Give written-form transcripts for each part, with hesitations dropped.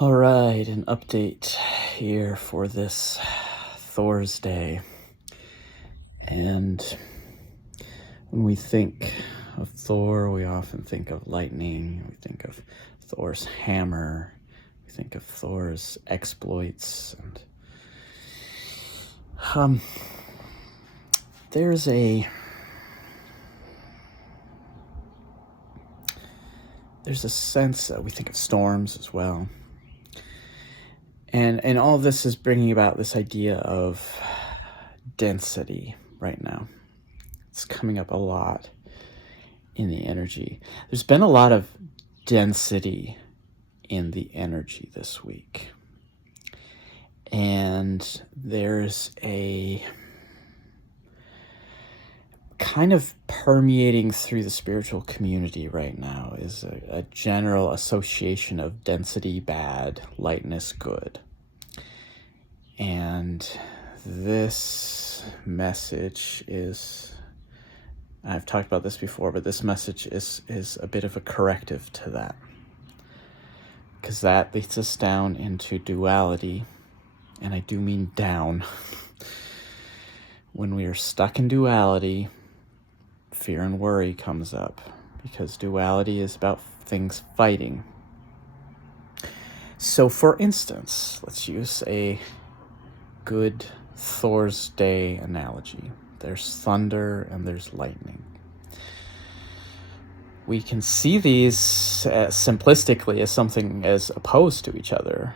All right, an update here for this Thor's Day. And when we think of Thor, we often think of lightning, we think of Thor's hammer, we think of Thor's exploits, and there's a sense that we think of storms as well. And all of this is bringing about this idea of density right now. It's coming up a lot in the energy. There's been a lot of density in the energy this week. And there's a kind of permeating through the spiritual community right now is a general association of density bad, lightness good. And this message is, I've talked about this before, but this message is a bit of a corrective to that. Because that leads us down into duality, and I do mean down. When we are stuck in duality, fear and worry comes up, because duality is about things fighting. So for instance, let's use a good Thor's Day analogy. There's thunder and there's lightning. We can see these simplistically as something as opposed to each other.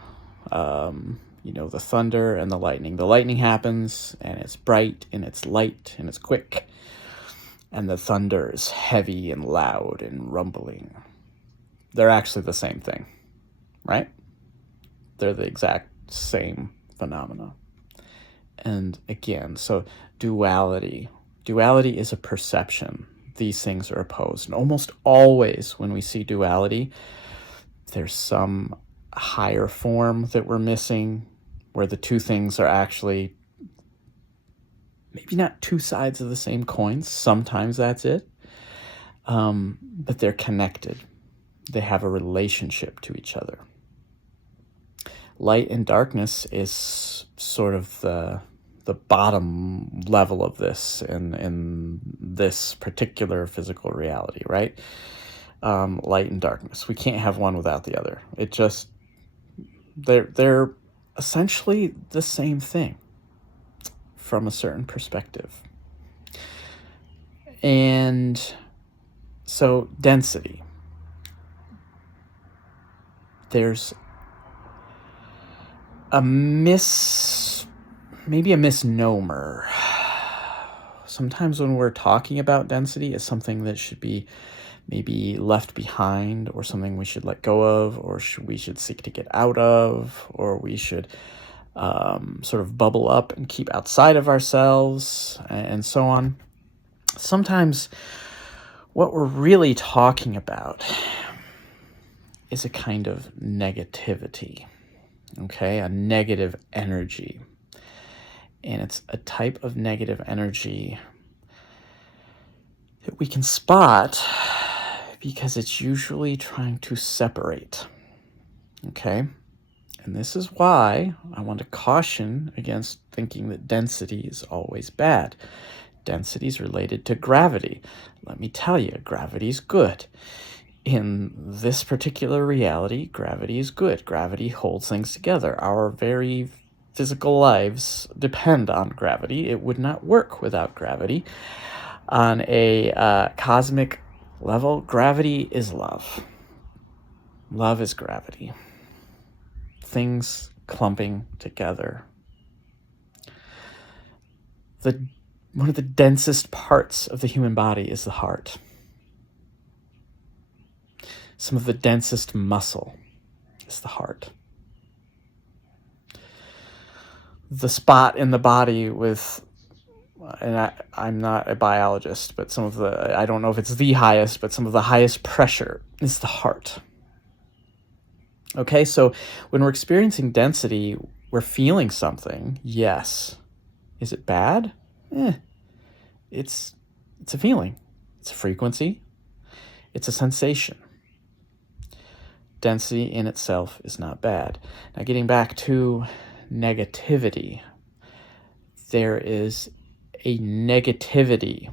The thunder and the lightning. The lightning happens and it's bright and it's light and it's quick. And the thunder is heavy and loud and rumbling. They're actually the same thing, right? They're the exact same phenomena. And again, so duality. Duality is a perception. These things are opposed. And almost always when we see duality, there's some higher form that we're missing, where the two things are actually maybe not two sides of the same coin. Sometimes that's it. But they're connected. They have a relationship to each other. Light and darkness is sort of the bottom level of this in this particular physical reality, right? Light and darkness. We can't have one without the other. It just, they're essentially the same thing from a certain perspective. And so density. There's maybe a misnomer. Sometimes when we're talking about density, it's something that should be maybe left behind, or something we should let go of, or we should seek to get out of, or we should sort of bubble up and keep outside of ourselves, and so on. Sometimes what we're really talking about is a kind of negativity, okay? A negative energy. And it's a type of negative energy that we can spot because it's usually trying to separate, okay? And this is why I want to caution against thinking that density is always bad. Density is related to gravity. Let me tell you, gravity is good. In this particular reality, gravity is good. Gravity holds things together. Our very physical lives depend on gravity. It would not work without gravity. On a cosmic level, gravity is love. Love is gravity. Things clumping together. One of the densest parts of the human body is the heart. Some of the densest muscle is the heart. The spot in the body with, and I'm not a biologist, but I don't know if it's the highest, but some of the highest pressure is the heart. Okay, so when we're experiencing density, we're feeling something, yes. Is it bad? It's a feeling. It's a frequency. It's a sensation. Density in itself is not bad. Now, getting back to negativity, there is a negativity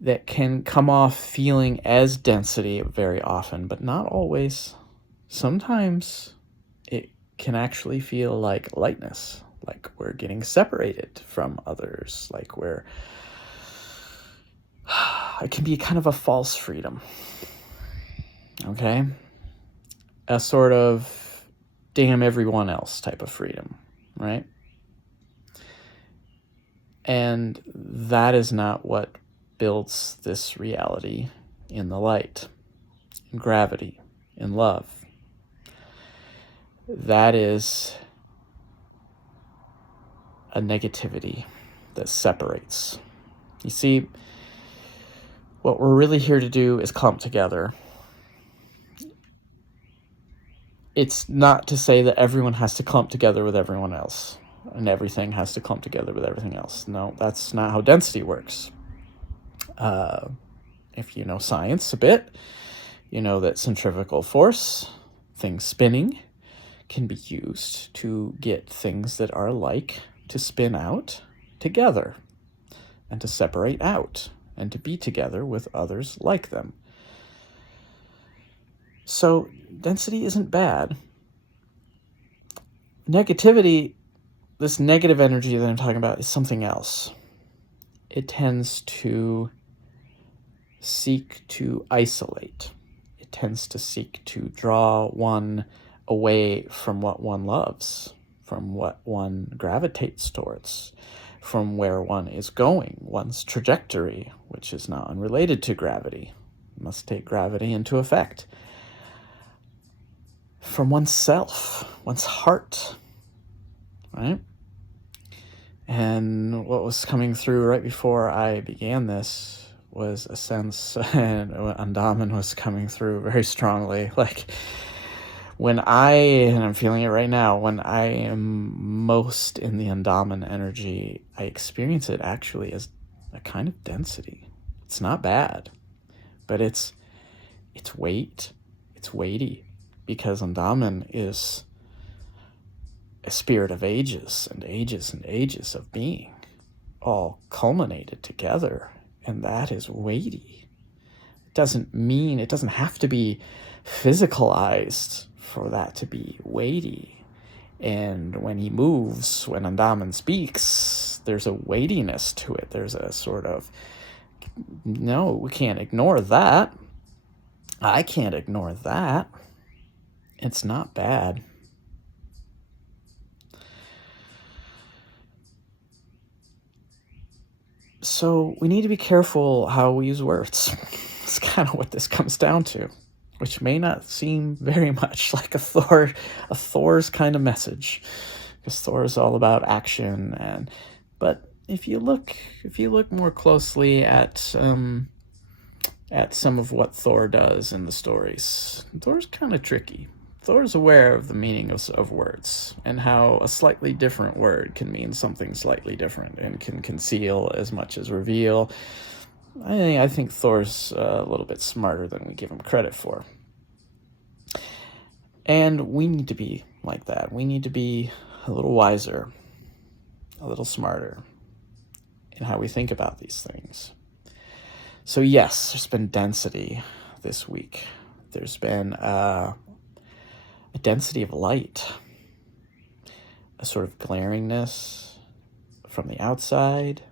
that can come off feeling as density very often, but not always. Sometimes it can actually feel like lightness, like we're getting separated from others, like it can be kind of a false freedom. Okay? A sort of damn everyone else type of freedom, right? And that is not what builds this reality in the light, in gravity, in love. That is a negativity that separates. You see, what we're really here to do is clump together. It's not to say that everyone has to clump together with everyone else, and everything has to clump together with everything else. No, that's not how density works. If you know science a bit, you know that centrifugal force, things spinning, can be used to get things that are alike to spin out together and to separate out and to be together with others like them. So density isn't bad. Negativity, this negative energy that I'm talking about, is something else. It tends to seek to isolate. It tends to seek to draw one away from what one loves, from what one gravitates towards, from where one is going, one's trajectory, which is not unrelated to gravity. You must take gravity into effect. From oneself, one's heart, right? And what was coming through right before I began this was a sense, and Andaman was coming through very strongly. Like, and I'm feeling it right now, when I am most in the Andaman energy, I experience it actually as a kind of density. It's not bad, but it's weighty, because Andaman is a spirit of ages and ages and ages of being, all culminated together. And that is weighty. It doesn't have to be physicalized for that to be weighty. And when he moves, when Andaman speaks, there's a weightiness to it. There's a sort of, no, we can't ignore that. I can't ignore that. It's not bad. So we need to be careful how we use words. It's kind of what this comes down to, which may not seem very much like a Thor's kind of message, because Thor is all about action. But if you look more closely at some of what Thor does in the stories, Thor's kind of tricky. Thor's aware of the meaning of words, and how a slightly different word can mean something slightly different and can conceal as much as reveal. I think Thor's a little bit smarter than we give him credit for. And we need to be like that. We need to be a little wiser, a little smarter in how we think about these things. So yes, there's been density this week. There's been a density of light, a sort of glaringness from the outside,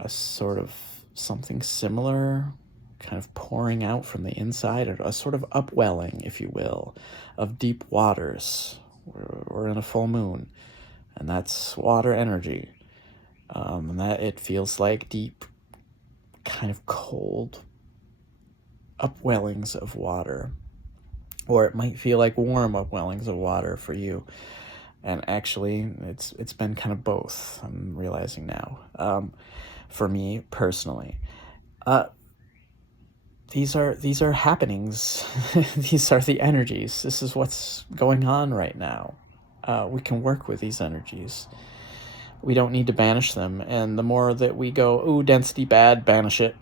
a sort of something similar kind of pouring out from the inside, or a sort of upwelling, if you will, of deep waters. We're in a full moon, and that's water energy. And that it feels like deep, kind of cold upwellings of water. Or it might feel like warm upwellings of water for you. And actually, it's been kind of both, I'm realizing now. For me, personally. These are happenings. These are the energies. This is what's going on right now. We can work with these energies. We don't need to banish them. And the more that we go, ooh, density bad, banish it,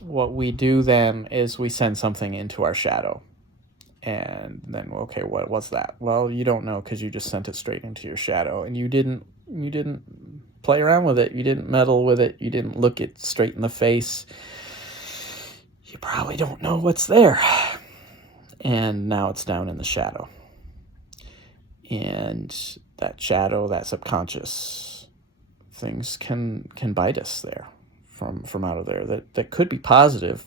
what we do then is we send something into our shadow. And then, okay, what was that? Well, you don't know because you just sent it straight into your shadow, and you didn't play around with it. You didn't meddle with it. You didn't look it straight in the face. You probably don't know what's there. And now it's down in the shadow. And that shadow, that subconscious things can bite us there from out of there that could be positive.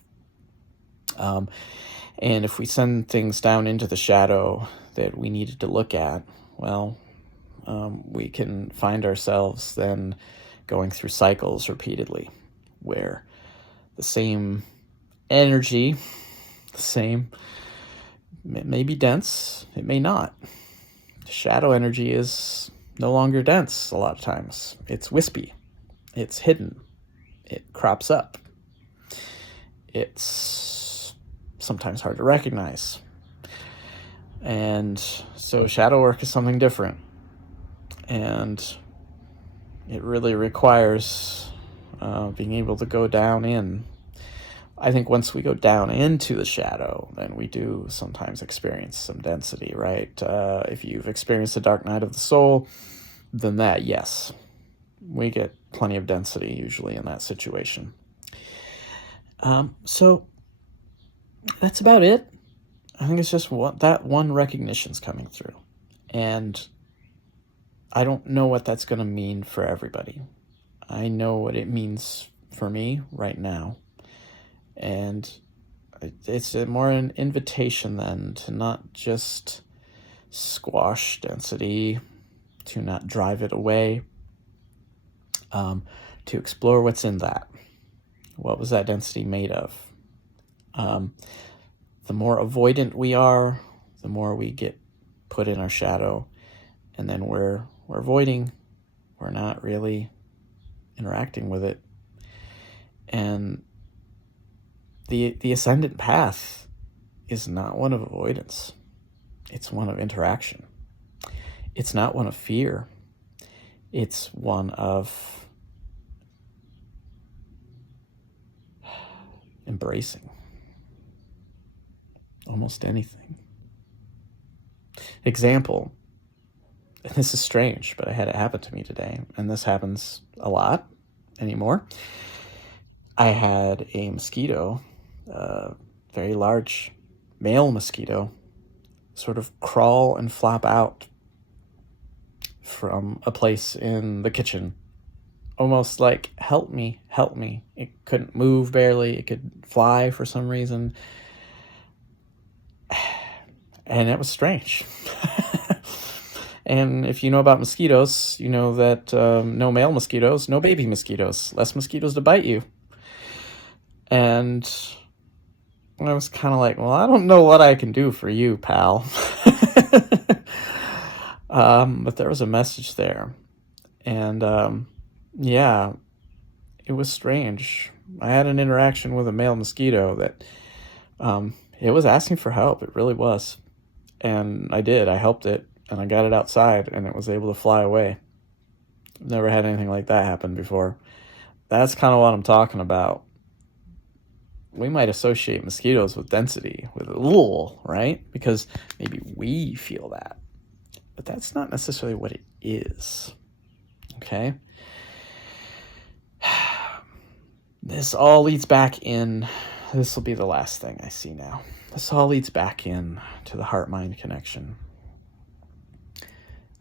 And if we send things down into the shadow that we needed to look at, well, we can find ourselves then going through cycles repeatedly where the same energy, it may be dense, it may not. Shadow energy is no longer dense a lot of times. It's wispy. It's hidden. It crops up. It's sometimes hard to recognize. And so shadow work is something different. And it really requires being able to go down in. I think once we go down into the shadow, then we do sometimes experience some density, right? If you've experienced the dark night of the soul, then that, yes, we get plenty of density usually in that situation. So that's about it. I think it's just that one recognition's coming through. And I don't know what that's going to mean for everybody. I know what it means for me right now. And it's more an invitation then to not just squash density, to not drive it away, to explore what's in that. What was that density made of? The more avoidant we are, the more we get put in our shadow, and then we're avoiding, we're not really interacting with it. And the ascendant path is not one of avoidance. It's one of interaction. It's not one of fear. It's one of embracing almost anything. Example, and this is strange, but I had it happen to me today, and this happens a lot anymore. I had a mosquito, very large male mosquito, sort of crawl and flop out from a place in the kitchen, almost like, help me, help me. It couldn't move barely. It could fly for some reason. And it was strange. And if you know about mosquitoes, you know that no male mosquitoes, no baby mosquitoes, less mosquitoes to bite you. And I was kind of like, well, I don't know what I can do for you, pal. But there was a message there. And yeah, it was strange. I had an interaction with a male mosquito that it was asking for help. It really was. And I did. I helped it, and I got it outside, and it was able to fly away. I've never had anything like that happen before. That's kind of what I'm talking about. We might associate mosquitoes with density, with little, right? Because maybe we feel that. But that's not necessarily what it is. Okay? This all leads back in. This will be the last thing I see now. This all leads back in to the heart-mind connection,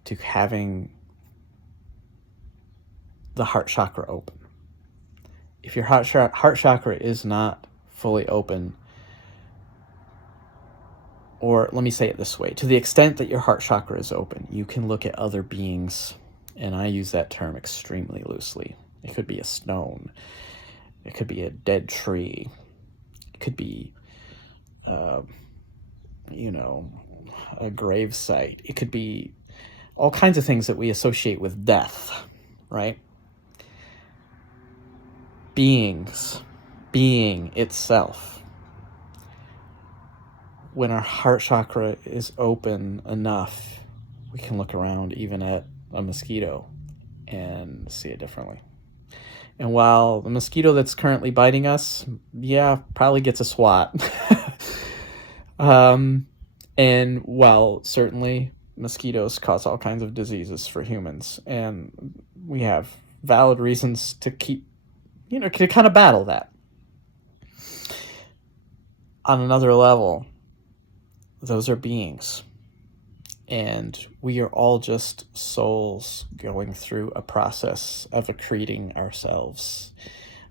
to having the heart chakra open. If your heart chakra is not fully open, or let me say it this way, to the extent that your heart chakra is open, you can look at other beings, and I use that term extremely loosely. It could be a stone. It could be a dead tree. It could be, a grave site. It could be all kinds of things that we associate with death, right? Being itself. When our heart chakra is open enough, we can look around even at a mosquito and see it differently. And while the mosquito that's currently biting us, yeah, probably gets a swat. And while certainly mosquitoes cause all kinds of diseases for humans, and we have valid reasons to keep, to kind of battle that. On another level, those are beings. And we are all just souls going through a process of accreting ourselves,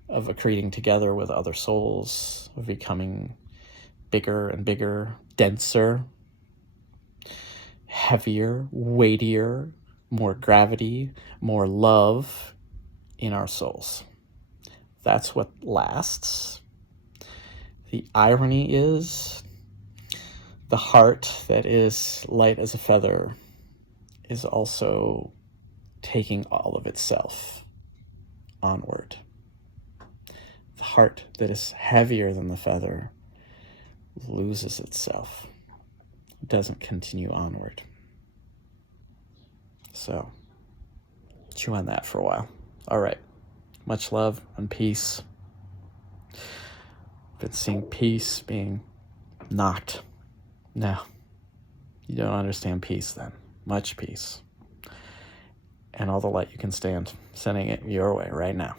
of accreting together with other souls, of becoming bigger and bigger, denser, heavier, weightier, more gravity, more love in our souls. That's what lasts. The irony is, the heart that is light as a feather is also taking all of itself onward. The heart that is heavier than the feather loses itself, doesn't continue onward. So, chew on that for a while. All right. Much love and peace. Been seeing peace being knocked. No, you don't understand peace then. Much peace. And all the light you can stand. Sending it your way right now.